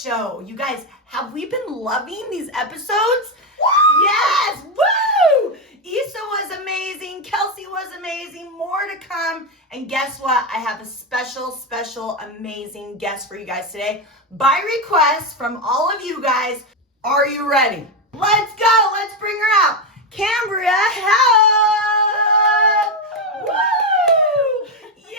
show. You guys, have we been loving these episodes? Yes! Woo! Issa was amazing. Kelsey was amazing. More to come. And guess what? I have a special, amazing guest for you guys today. By request from all of you guys, are you ready? Let's go. Let's bring her out. Cambria, help! Woo! Yay!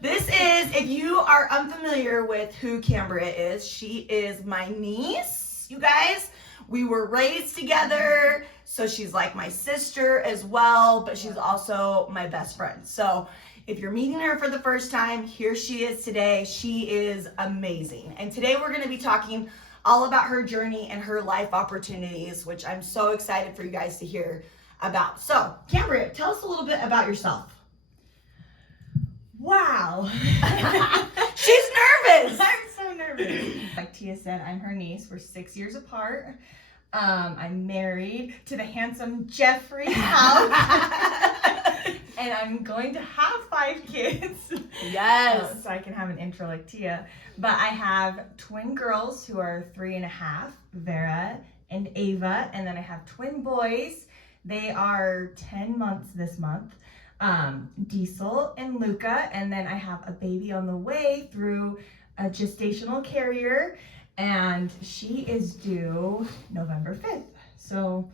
This is, if you are unfamiliar with who Cambria is, she is my niece, you guys. We were raised together, so she's like my sister as well, but she's also my best friend. So if you're meeting her for the first time, here she is today. She is amazing. And today we're gonna be talking all about her journey and her life opportunities, which I'm so excited for you guys to hear about. So, Cambria, tell us a little bit about yourself. Wow. She's nervous. I'm so nervous. Like Tia said, I'm her niece. We're 6 years apart. I'm married to the handsome Jeffrey House. And I'm going to have 5 kids. Yes. So I can have an intro like Tia. But I have twin girls who are 3.5, Vera and Ava. And then I have twin boys. They are 10 months this month. Diesel and Luca, and then I have a baby on the way through a gestational carrier, and she is due November 5th. So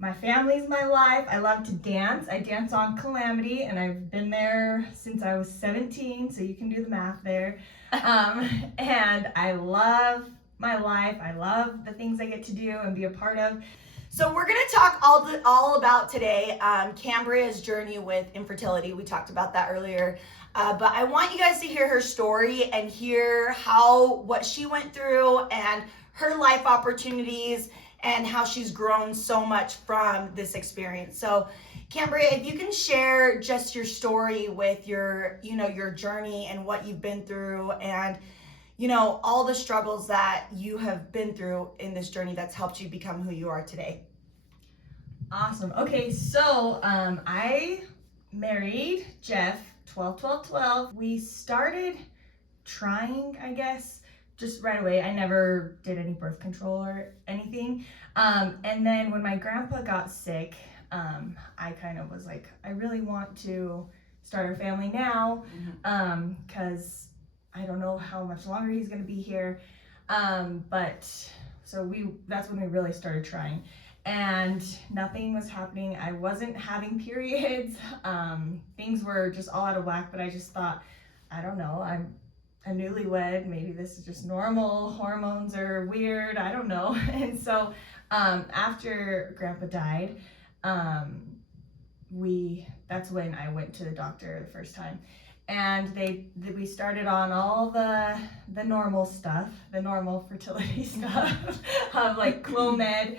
my family's my life. I love to dance. I dance on Calamity, and I've been there since I was 17, so you can do the math there. And I love my life. I love the things I get to do and be a part of. So we're going to talk all about today Cambria's journey with infertility. We talked about that earlier. But I want you guys to hear her story and hear what she went through and her life opportunities and how she's grown so much from this experience. So Cambria, if you can share just your story with your journey and what you've been through and all the struggles that you have been through in this journey that's helped you become who you are today. Awesome. Okay, so I married Jeff 12-12-12. We started trying, I guess, just right away. I never did any birth control or anything. And then when my grandpa got sick, I kind of was like, I really want to start a family now, because I don't know how much longer he's going to be here. That's when we really started trying, and nothing was happening. I wasn't having periods. Things were just all out of whack, but I just thought, I don't know, I'm a newlywed. Maybe this is just normal. Hormones are weird. I don't know. And so, after Grandpa died, that's when I went to the doctor the first time. And we started on all the normal stuff, the normal fertility stuff of like Clomid,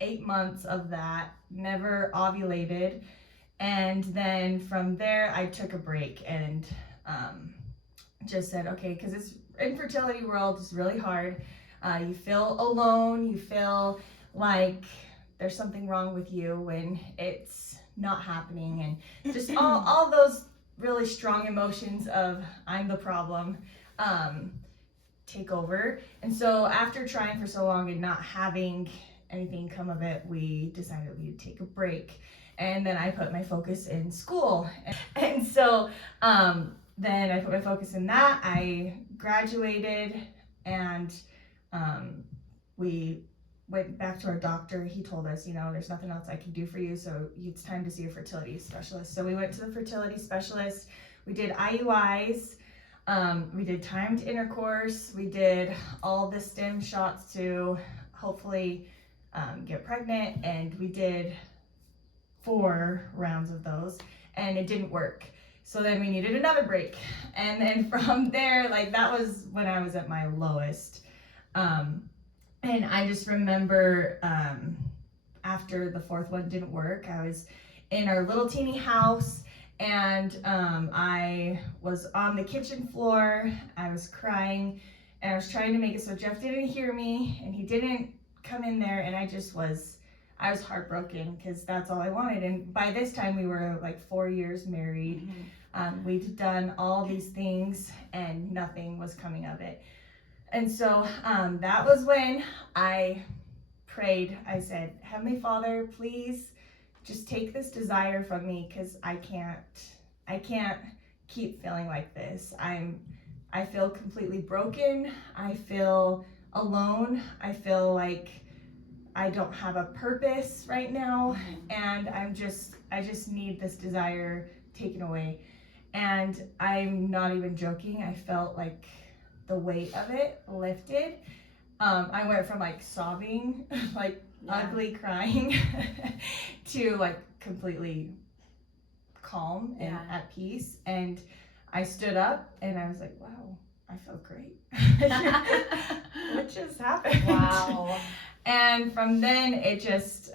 8 months of that, never ovulated. And then from there, I took a break and just said, okay, because this infertility world is really hard. You feel alone, you feel like there's something wrong with you when it's not happening, and just all those really strong emotions of I'm the problem take over. And so after trying for so long and not having anything come of it, we decided we'd take a break. And then I put my focus in school. And so then I put my focus in that. I graduated, and we went back to our doctor. He told us, there's nothing else I can do for you, so it's time to see a fertility specialist. So we went to the fertility specialist. We did IUIs. We did timed intercourse. We did all the stem shots to hopefully get pregnant, and we did 4 rounds of those, and it didn't work. So then we needed another break. And then from there, that was when I was at my lowest. And I just remember after the 4th one didn't work, I was in our little teeny house, and I was on the kitchen floor. I was crying, and I was trying to make it so Jeff didn't hear me, and he didn't come in there, and I I was heartbroken because that's all I wanted. And by this time we were like 4 years married. We'd done all these things and nothing was coming of it. And so that was when I prayed. I said, Heavenly Father, please just take this desire from me, because I can't keep feeling like this. I feel completely broken. I feel alone. I feel like I don't have a purpose right now, and I just need this desire taken away. And I'm not even joking. I felt like the weight of it lifted. I went from like sobbing, like ugly crying, to like completely calm and at peace. And I stood up and I was like, wow, I feel great. What just happened? Wow. And from then it just,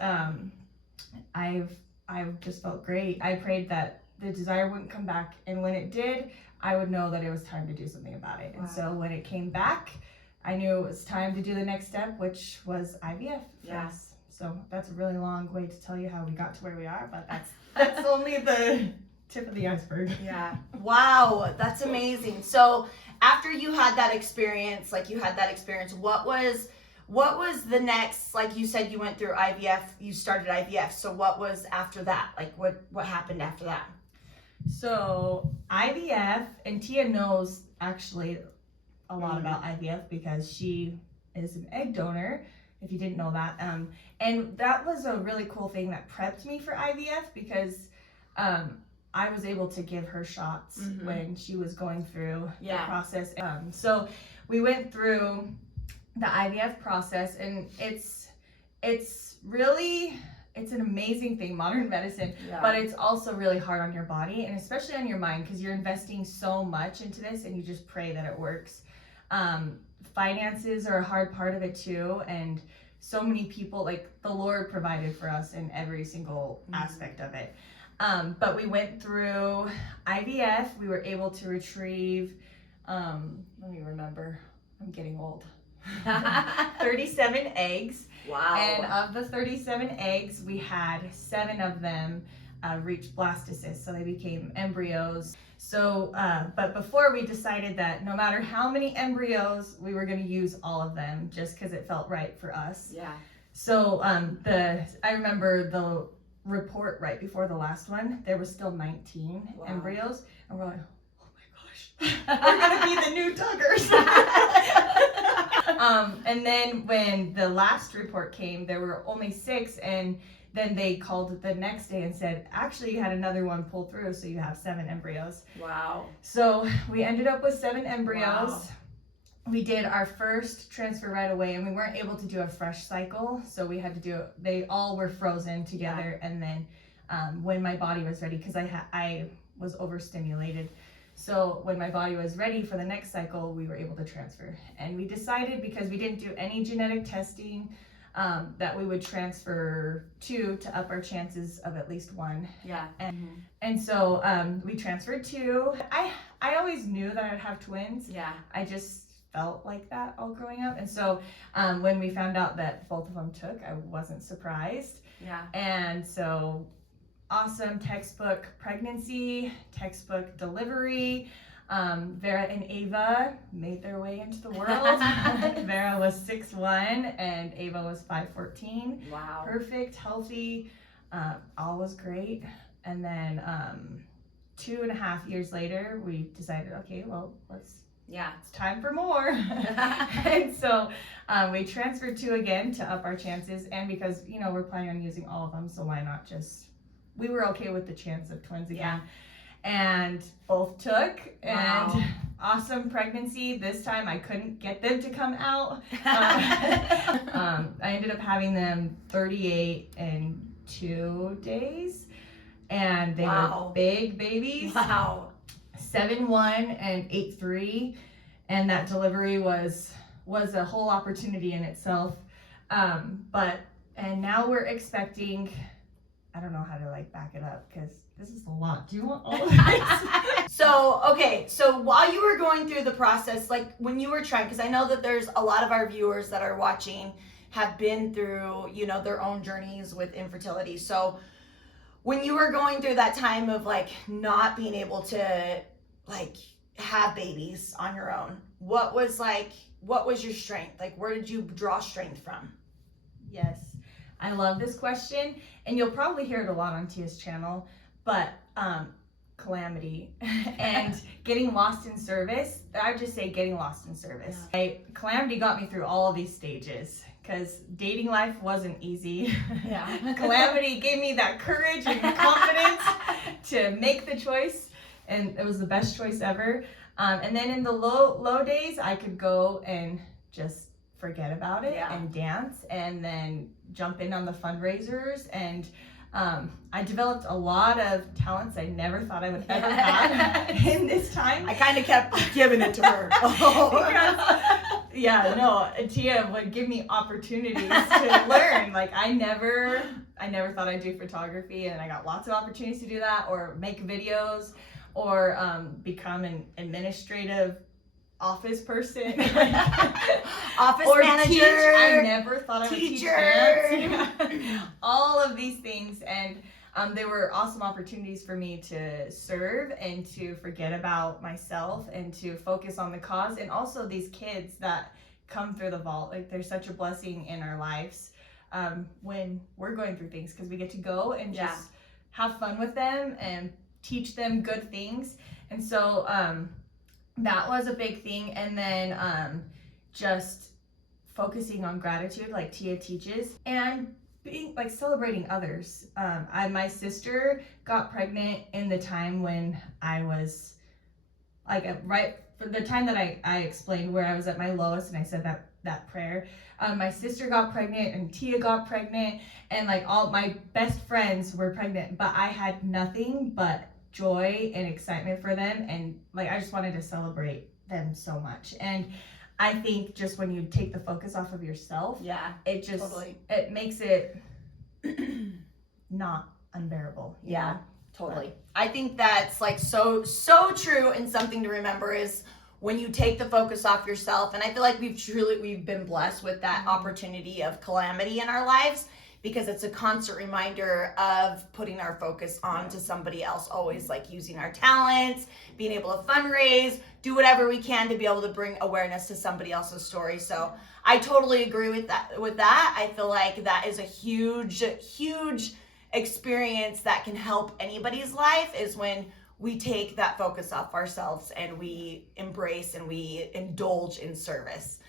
I've just felt great. I prayed that the desire wouldn't come back, and when it did, I would know that it was time to do something about it. Wow. And so when it came back, I knew it was time to do the next step, which was IVF for us. So that's a really long way to tell you how we got to where we are, but that's only the tip of the iceberg. Yeah. Wow, that's amazing. So after you had that experience, what was the next, like you said, you went through IVF, you started IVF. So what was after that? Like what happened after that? So IVF, and Tia knows actually a lot about IVF because she is an egg donor, if you didn't know that. And that was a really cool thing that prepped me for IVF, because I was able to give her shots when she was going through the process. So we went through the IVF process, and it's an amazing thing, modern medicine, but it's also really hard on your body, and especially on your mind, because you're investing so much into this and you just pray that it works. Finances are a hard part of it too, and so many people, like the Lord provided for us in every single aspect of it. But we went through IVF. We were able to retrieve, let me remember, I'm getting old. 37 eggs. Wow. And of the 37 eggs, we had 7 of them reach blastocysts, so they became embryos. So, but before, we decided that no matter how many embryos, we were going to use all of them, just because it felt right for us. Yeah. So I remember the report right before the last one, there was still 19 embryos, and we're like, oh my gosh, we're going to be the new Tuggers. And then when the last report came, there were only 6, and then they called the next day and said, actually, you had another one pull through, so you have 7 embryos. Wow. So we ended up with 7 embryos. Wow. We did our first transfer right away, and we weren't able to do a fresh cycle, so we had to do it. They all were frozen together, and then when my body was ready, because I was overstimulated. So when my body was ready for the next cycle, we were able to transfer. And we decided, because we didn't do any genetic testing, that we would transfer 2 to up our chances of at least 1. Yeah. And so we transferred 2. I always knew that I'd have twins. Yeah. I just felt like that all growing up. And so when we found out that both of them took, I wasn't surprised. Yeah. And so awesome textbook pregnancy, textbook delivery. Vera and Ava made their way into the world. Vera was 6'1" and Ava was 5'14". Wow. Perfect, healthy, all was great. And then 2.5 years later, we decided, okay, well, it's time for more. And so we transferred 2 again to up our chances, and because, we're planning on using all of them, so why not we were okay with the chance of twins again. And both took, and awesome pregnancy. This time I couldn't get them to come out. I ended up having them 38 and 2 days, and they were big babies. Wow. 7'1" and 8'3", and that delivery was a whole opportunity in itself. And now we're expecting. I don't know how to back it up, because this is a lot. Do you want all of this? So while you were going through the process, when you were trying, because I know that there's a lot of our viewers that are watching have been through, you know, their own journeys with infertility. So when you were going through that time of like not being able to like have babies on your own, what was your strength? Like, where did you draw strength from? Yes, I love this question, and you'll probably hear it a lot on Tia's channel, but calamity and getting lost in service. I would just say getting lost in service. Yeah. Calamity got me through all of these stages because dating life wasn't easy. Yeah. Calamity gave me that courage and confidence to make the choice, and it was the best choice ever. And then in the low days, I could go and just forget about it and dance, and then jump in on the fundraisers. And I developed a lot of talents I never thought I would ever have in this time. I kind of kept giving it to her. Tia would give me opportunities to learn. Like I never thought I'd do photography, and I got lots of opportunities to do that, or make videos, or become an administrative office person, office or manager. Teach. I never thought I would teach dance. Teacher. All of these things, and they were awesome opportunities for me to serve and to forget about myself and to focus on the cause, and also these kids that come through the vault. Like there's such a blessing in our lives when we're going through things, because we get to go and just have fun with them and teach them good things. And so that was a big thing. And then just focusing on gratitude like Tia teaches, and being like celebrating others. My sister got pregnant in the time when I was like right for the time that I explained where I was at my lowest, and I said that prayer. My sister got pregnant, and Tia got pregnant, and like all my best friends were pregnant, but I had nothing but joy and excitement for them, and like I just wanted to celebrate them so much. And I think just when you take the focus off of yourself, it just it makes it not unbearable. Yeah, totally. I think that's like so true, and something to remember is when you take the focus off yourself. And I feel like we've been blessed with that opportunity of calamity in our lives, because it's a constant reminder of putting our focus on to somebody else, always like using our talents, being able to fundraise, do whatever we can to be able to bring awareness to somebody else's story. So I totally agree with that. I feel like that is a huge experience that can help anybody's life, is when we take that focus off ourselves and we embrace and we indulge in service.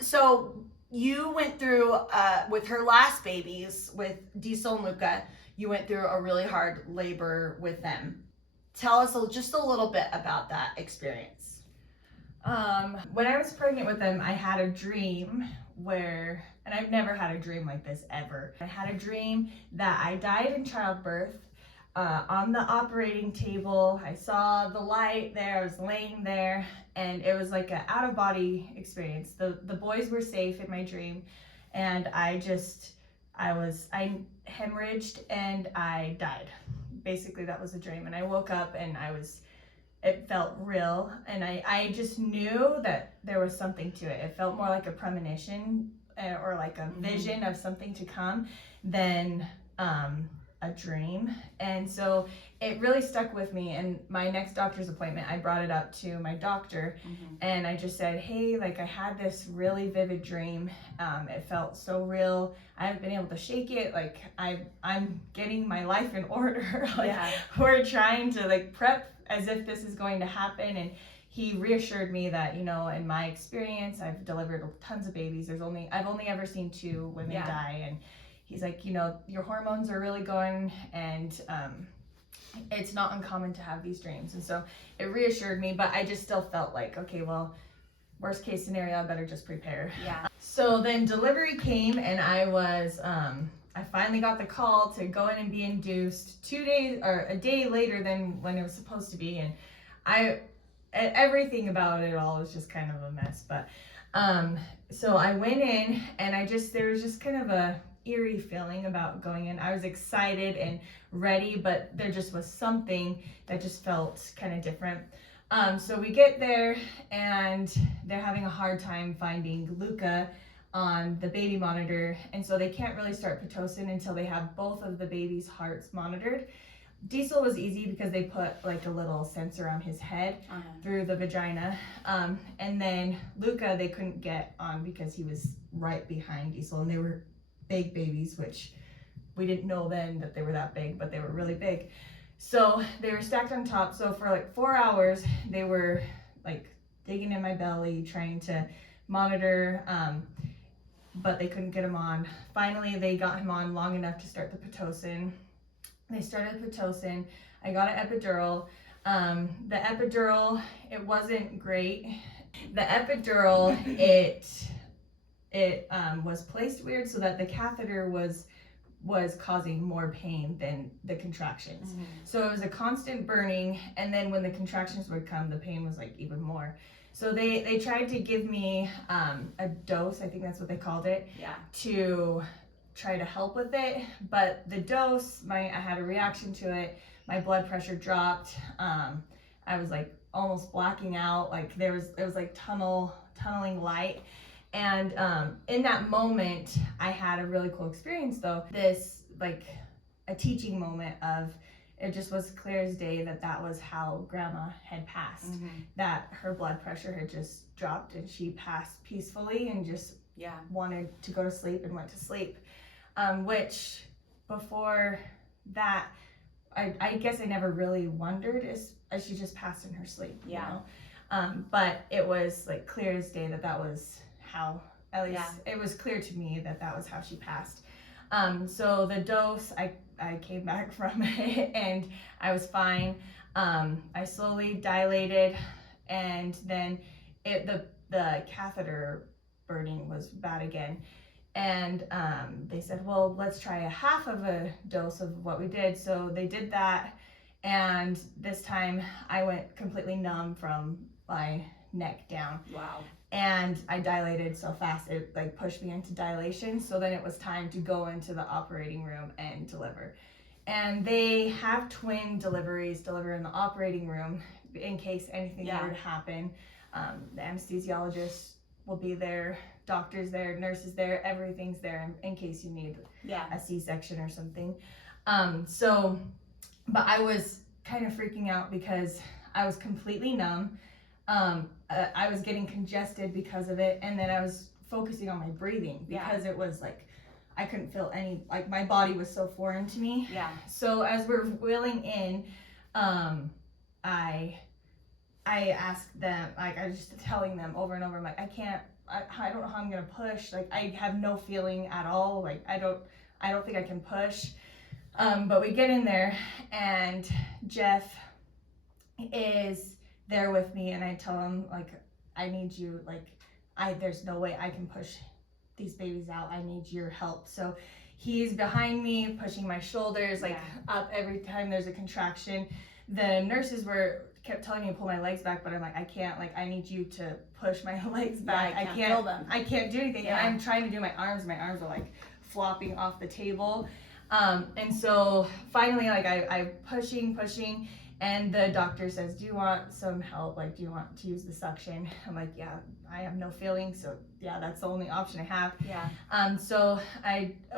So you went through, with her last babies, with Diesel and Luca, you went through a really hard labor with them. Tell us just a little bit about that experience. When I was pregnant with them, I had a dream where, and I've never had a dream like this ever. I had a dream that I died in childbirth. On the operating table, I saw the light there, I was laying there, and it was like an out-of-body experience. The boys were safe in my dream, and I hemorrhaged and I died. Basically, that was the dream. And I woke up and it felt real, and I just knew that there was something to it. It felt more like a premonition or like a vision of something to come than a dream. And so it really stuck with me. And my next doctor's appointment, I brought it up to my doctor, and I just said, hey, like I had this really vivid dream. It felt so real. I haven't been able to shake it. Like I'm getting my life in order. We're trying to like prep as if this is going to happen. And he reassured me that, in my experience, I've delivered tons of babies. I've only ever seen 2 women die. And he's like, your hormones are really going, and it's not uncommon to have these dreams. And so it reassured me, but I just still felt like, okay, well, worst case scenario, I better just prepare. Yeah. So then delivery came, and I finally got the call to go in and be induced 2 days or a day later than when it was supposed to be. And everything about it all was just kind of a mess. But so I went in, and there was just kind of a eerie feeling about going in. I was excited and ready, but there just was something that just felt kind of different. So we get there, and they're having a hard time finding Luca on the baby monitor, and so they can't really start Pitocin until they have both of the baby's hearts monitored. Diesel was easy because they put like a little sensor on his head through the vagina, and then Luca they couldn't get on because he was right behind Diesel, and they were big babies, which we didn't know then that they were that big, but they were really big. So they were stacked on top. So for like 4 hours, they were like digging in my belly, trying to monitor, but they couldn't get him on. Finally, they got him on long enough to start the Pitocin. They started Pitocin. I got an epidural. The epidural, it wasn't great. The epidural, it was placed weird so that the catheter was causing more pain than the contractions. So it was a constant burning, and then when the contractions would come, the pain was like even more. So they tried to give me a dose, I think that's what they called it, to try to help with it, but the dose, I had a reaction to it. My blood pressure dropped. I was like almost blacking out. Like it was like tunneling light. And in that moment, I had a really cool experience though. This like a teaching moment of, it just was clear as day that was how Grandma had passed. That her blood pressure had just dropped and she passed peacefully and just wanted to go to sleep and went to sleep. Which before that, I guess I never really wondered as she just passed in her sleep, you know? But it was like clear as day that was how, at least it was clear to me that was how she passed. So the dose, I came back from it and I was fine. I slowly dilated, and then the catheter burning was bad again. And they said, well, let's try a half of a dose of what we did. So they did that, and this time I went completely numb from my neck down. Wow. And I dilated so fast, it like pushed me into dilation. So then it was time to go into the operating room and deliver. And they have twin deliveries, deliver in the operating room in case anything were to happen. The anesthesiologist will be there, doctors there, nurses there, everything's there in case you need a C-section or something. But I was kind of freaking out because I was completely numb. I was getting congested because of it, and then I was focusing on my breathing because it was like I couldn't feel any, like my body was so foreign to me. So as we're wheeling in, I asked them, like I was just telling them over and over, I'm like, I don't know how I'm gonna push. Like I have no feeling at all. Like I don't think I can push. But we get in there, and Jeff is there with me, and I tell him like, I need you. Like there's no way I can push these babies out. I need your help. So he's behind me, pushing my shoulders like up every time there's a contraction. The nurses kept telling me to pull my legs back, but I'm like, I can't. Like I need you to push my legs back. I can't feel them. I can't do anything. And I'm trying to do my arms. My arms are like flopping off the table. And so finally, like I'm pushing, and the doctor says, do you want some help? Like, do you want to use the suction? I'm like, yeah, I have no feeling. So yeah, that's the only option I have. So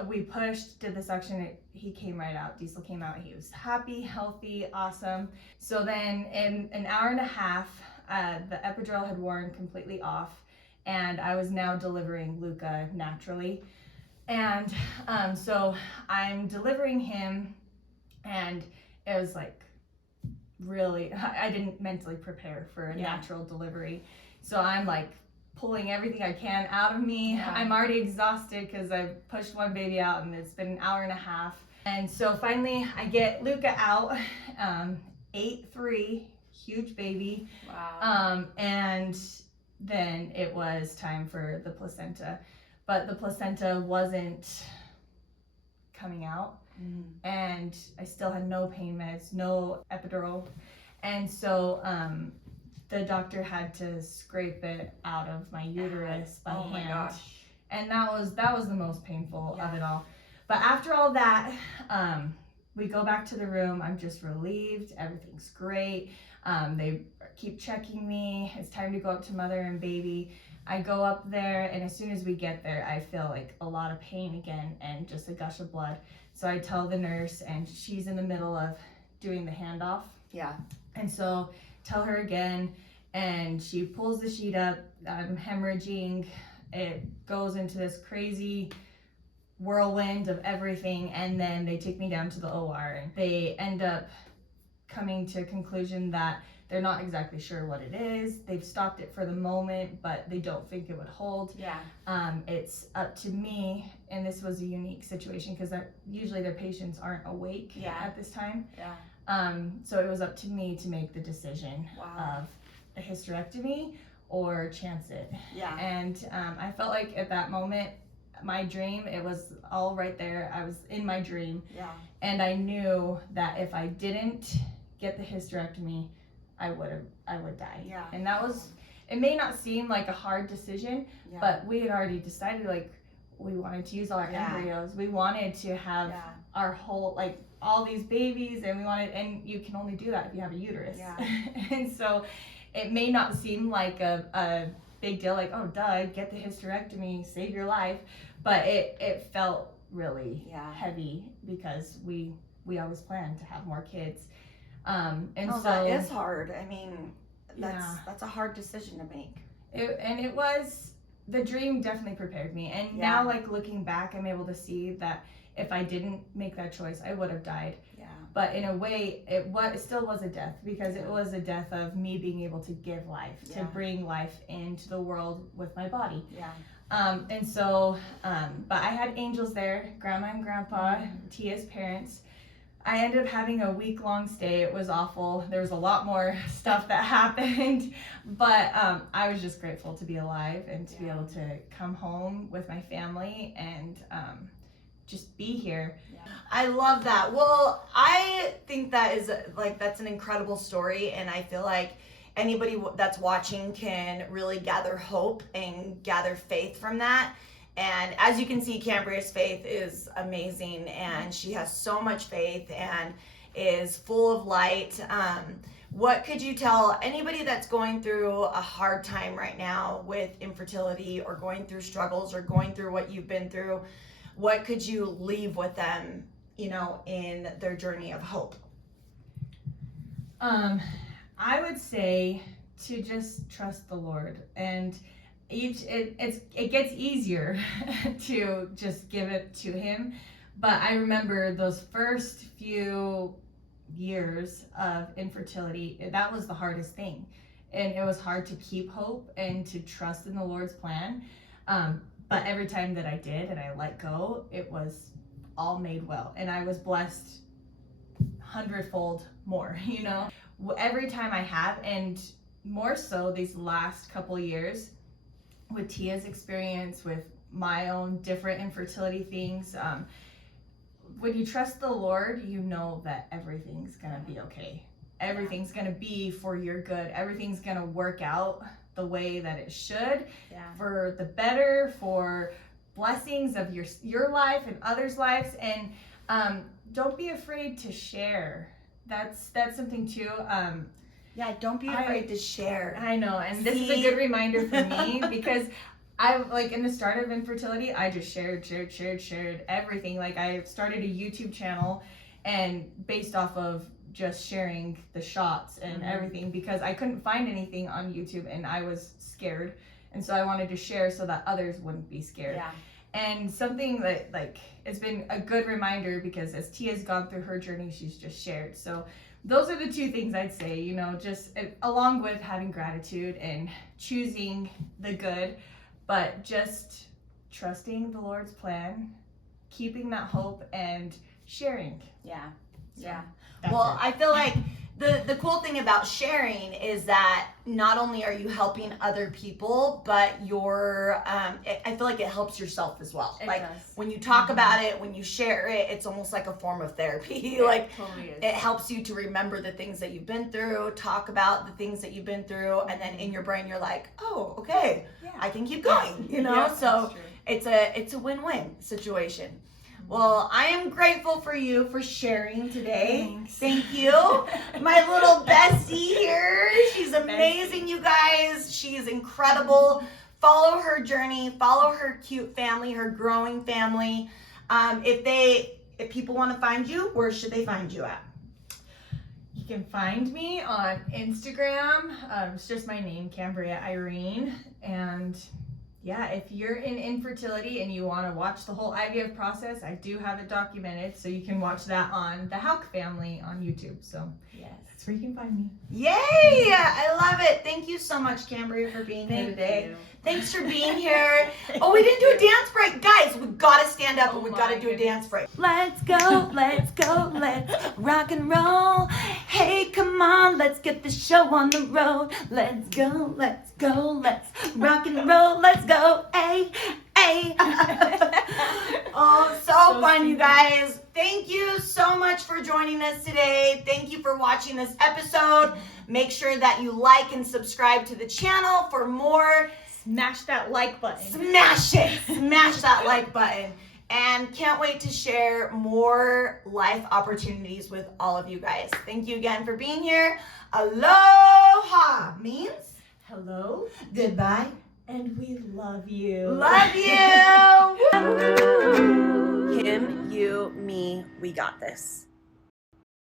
we pushed, did the suction. He came right out. Diesel came out. He was happy, healthy, awesome. So then in an hour and a half, the epidural had worn completely off, and I was now delivering Luca naturally. And so I'm delivering him, and it was like really, I didn't mentally prepare for a natural delivery. So I'm like pulling everything I can out of me. I'm already exhausted because I pushed one baby out, and it's been an hour and a half. And so finally I get Luca out, 8'3", huge baby. Wow. And then it was time for the placenta. But the placenta wasn't coming out, and I still had no pain meds, no epidural, and so the doctor had to scrape it out of my uterus by hand. My gosh. And that was the most painful of it all. But after all that, we go back to the room. I'm just relieved. Everything's great. They keep checking me. It's time to go up to mother and baby. I go up there, and as soon as we get there, I feel like a lot of pain again and just a gush of blood. So I tell the nurse, and she's in the middle of doing the handoff. Yeah. And so tell her again, and she pulls the sheet up. I'm hemorrhaging. It goes into this crazy whirlwind of everything, and then they take me down to the OR, and they end up coming to a conclusion that they're not exactly sure what it is. They've stopped it for the moment, but they don't think it would hold. Yeah. It's up to me, and this was a unique situation because usually their patients aren't awake at this time. Yeah. So it was up to me to make the decision of a hysterectomy or chance it. Yeah. And I felt like at that moment, my dream, it was all right there. I was in my dream. Yeah. And I knew that if I didn't get the hysterectomy, I would die. Yeah. And that was, it may not seem like a hard decision, but we had already decided, like, we wanted to use all our embryos. We wanted to have our whole, like, all these babies, and and you can only do that if you have a uterus. Yeah. And so it may not seem like a big deal, like, oh, duh, get the hysterectomy, save your life. But it felt really heavy because we always planned to have more kids. And so that is hard. I mean, that's a hard decision to make. It was, the dream definitely prepared me. And now, like, looking back, I'm able to see that if I didn't make that choice, I would have died. Yeah. But in a way, it still was a death, because it was a death of me being able to give life, to bring life into the world with my body. Yeah. And so, but I had angels there, Grandma and Grandpa, Tia's parents. I ended up having a week-long stay. It was awful. There was a lot more stuff that happened, but I was just grateful to be alive and to be able to come home with my family and just be here. Yeah. I love that. Well, I think that's an incredible story, and I feel like anybody that's watching can really gather hope and gather faith from that. And as you can see, Cambria's faith is amazing, and she has so much faith and is full of light. What could you tell anybody that's going through a hard time right now with infertility, or going through struggles, or going through what you've been through? What could you leave with them, in their journey of hope? I would say to just trust the Lord, and it gets easier to just give it to Him. But I remember those first few years of infertility, that was the hardest thing, and it was hard to keep hope and to trust in the Lord's plan. But every time that I did and I let go, it was all made well, and I was blessed 100-fold more. Every time I have, and more so these last couple years, with Tia's experience, with my own different infertility things, when you trust the Lord, you know that everything's gonna be okay. Everything's gonna be for your good. Everything's gonna work out the way that it should, for the better, for blessings of your life and others' lives. And don't be afraid to share. That's something too. Don't be afraid to share. I know, and this is a good reminder for me, because I, like, in the start of infertility, I just shared everything. Like, I started a YouTube channel, and based off of just sharing the shots and everything, because I couldn't find anything on YouTube and I was scared, and so I wanted to share so that others wouldn't be scared. And something that, like, it's been a good reminder, because as Tia's gone through her journey, she's just shared. So those are the two things I'd say, just along with having gratitude and choosing the good, but just trusting the Lord's plan, keeping that hope, and sharing. Well, I feel like the cool thing about sharing is that not only are you helping other people, but I feel like it helps yourself as well. It does. When you talk about it, when you share it, it's almost like a form of therapy. It totally is. It helps you to remember the things that you've been through, talk about the things that you've been through, and then in your brain you're like, oh, okay, I can keep going, so it's a win-win situation. Well, I am grateful for you for sharing today. Thanks. Thank you. My little bestie here. She's amazing, you guys. She's incredible. follow her journey, follow her cute family, her growing family. If people want to find you, where should they find you at? You can find me on Instagram. It's just my name, Cambria Irene. And yeah, if you're in infertility and you want to watch the whole IVF process, I do have it documented, so you can watch that on the Hauk family on YouTube. So Yes. that's where you can find me. Yay! I love it. Thank you so much, Cambria, for being here today. Thanks for being here. Oh, we didn't do a dance break. Guys, we gotta stand up and we gotta do a dance break. Let's go, let's rock and roll. Hey, come on, let's get the show on the road. Let's go, let's rock and roll. Let's go, hey, hey. Oh, so fun, you guys. Thank you so much for joining us today. Thank you for watching this episode. Make sure that you like and subscribe to the channel for more. Smash that like button. Smash it. Smash that like button. And can't wait to share more life opportunities with all of you guys. Thank you again for being here. Aloha means Hello, goodbye. and we love you. Love you. Him, you, me, we got this.